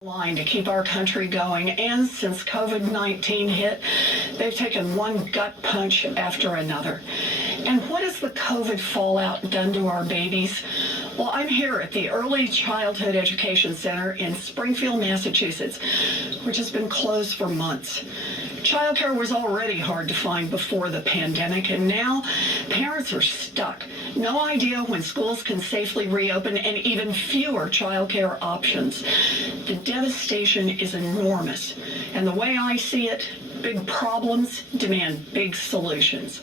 Line to keep our country going, and since COVID-19 hit, they've taken one gut punch after another. And what has the COVID fallout done to our babies? Well, I'm here at the Early Childhood Education Center in Springfield, Massachusetts, which has been closed for months. Childcare was already hard to find before the pandemic, and now parents are stuck. No idea when schools can safely reopen, and even fewer childcare options. The devastation is enormous, and the way I see it, big problems demand big solutions.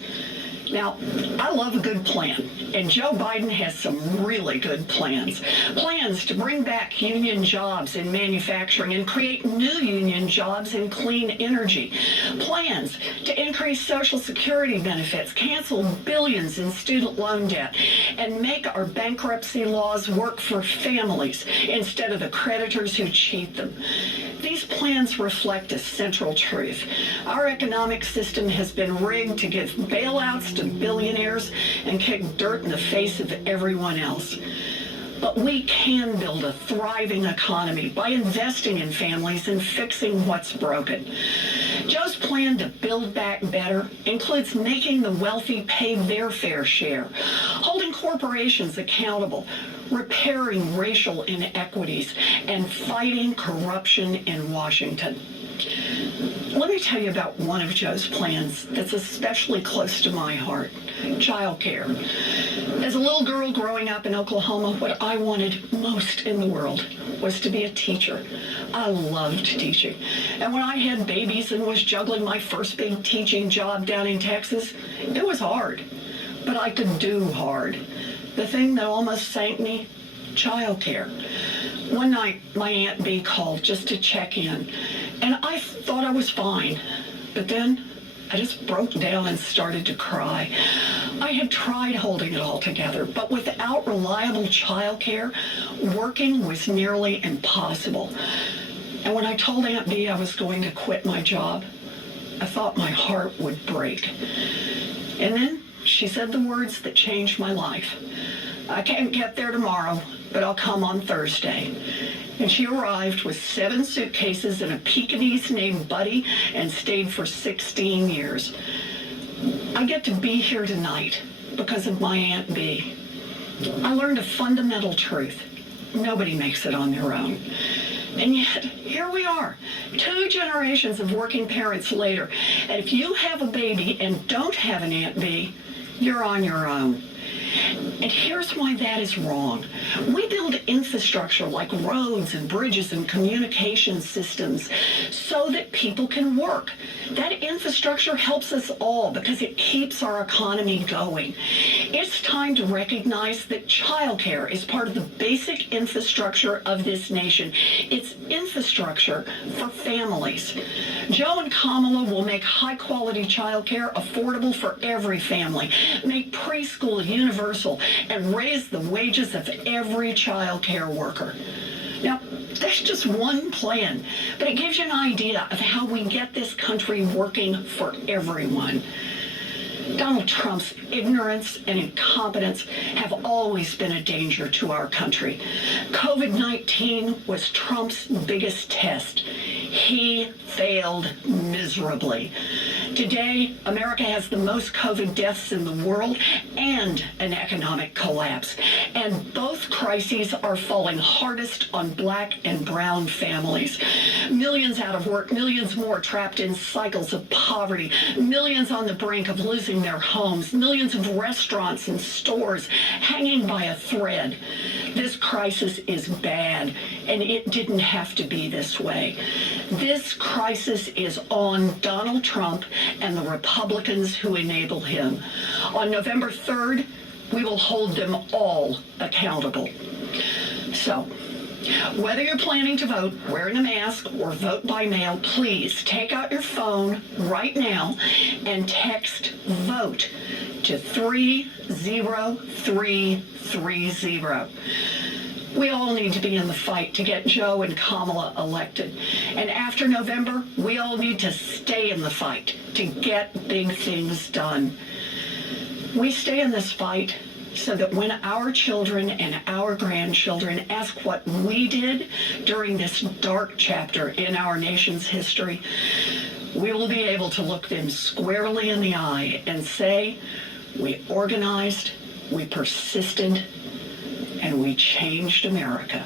Now, I love a good plan, and Joe Biden has some really good plans. Plans to bring back union jobs in manufacturing and create new union jobs in clean energy. Plans to increase Social Security benefits, cancel billions in student loan debt, and make our bankruptcy laws work for families instead of the creditors who cheat them. These plans reflect a central truth. Our economic system has been rigged to give bailouts to billionaires and kick dirt in the face of everyone else. But we can build a thriving economy by investing in families and fixing what's broken. Joe's plan to build back better includes making the wealthy pay their fair share, holding corporations accountable, repairing racial inequities, and fighting corruption in Washington. Let me tell you about one of Joe's plans that's especially close to my heart: childcare. As a little girl growing up in Oklahoma, what I wanted most in the world was to be a teacher. I loved teaching. And when I had babies and was juggling my first big teaching job down in Texas, it was hard. But I could do hard. The thing that almost sank me: childcare. One night, my Aunt Bee called just to check in, and I thought I was fine. But then I just broke down and started to cry. I had tried holding it all together, but without reliable childcare, working was nearly impossible. And when I told Aunt Bee I was going to quit my job, I thought my heart would break. And then she said the words that changed my life: "I can't get there tomorrow, but I'll come on Thursday." And she arrived with 7 suitcases and a Pekingese named Buddy and stayed for 16 years. I get to be here tonight because of my Aunt Bee. I learned a fundamental truth: nobody makes it on their own. And yet, here we are, 2 generations of working parents later. And if you have a baby and don't have an Aunt Bee, you're on your own. And here's why that is wrong. We build infrastructure like roads and bridges and communication systems so that people can work. That infrastructure helps us all because it keeps our economy going. It's time to recognize that childcare is part of the basic infrastructure of this nation. It's infrastructure for families. Joe and Kamala will make high-quality childcare affordable for every family, make preschool universal, and raise the wages of every child care worker. Now, that's just one plan, but it gives you an idea of how we get this country working for everyone. Donald Trump's ignorance and incompetence have always been a danger to our country. COVID-19 was Trump's biggest test. He failed miserably. Today, America has the most COVID deaths in the world and an economic collapse. And both crises are falling hardest on Black and brown families. Millions out of work, millions more trapped in cycles of poverty, millions on the brink of losing their homes, millions of restaurants and stores hanging by a thread. This crisis is bad, and it didn't have to be this way. This crisis is on Donald Trump and the Republicans who enable him. On November 3rd, we will hold them all accountable. So, whether you're planning to vote wearing a mask or vote by mail, please take out your phone right now and text VOTE to 30330. We all need to be in the fight to get Joe and Kamala elected. And after November, we all need to stay in the fight to get big things done. We stay in this fight so that when our children and our grandchildren ask what we did during this dark chapter in our nation's history, we will be able to look them squarely in the eye and say, we organized, we persisted, and we changed America.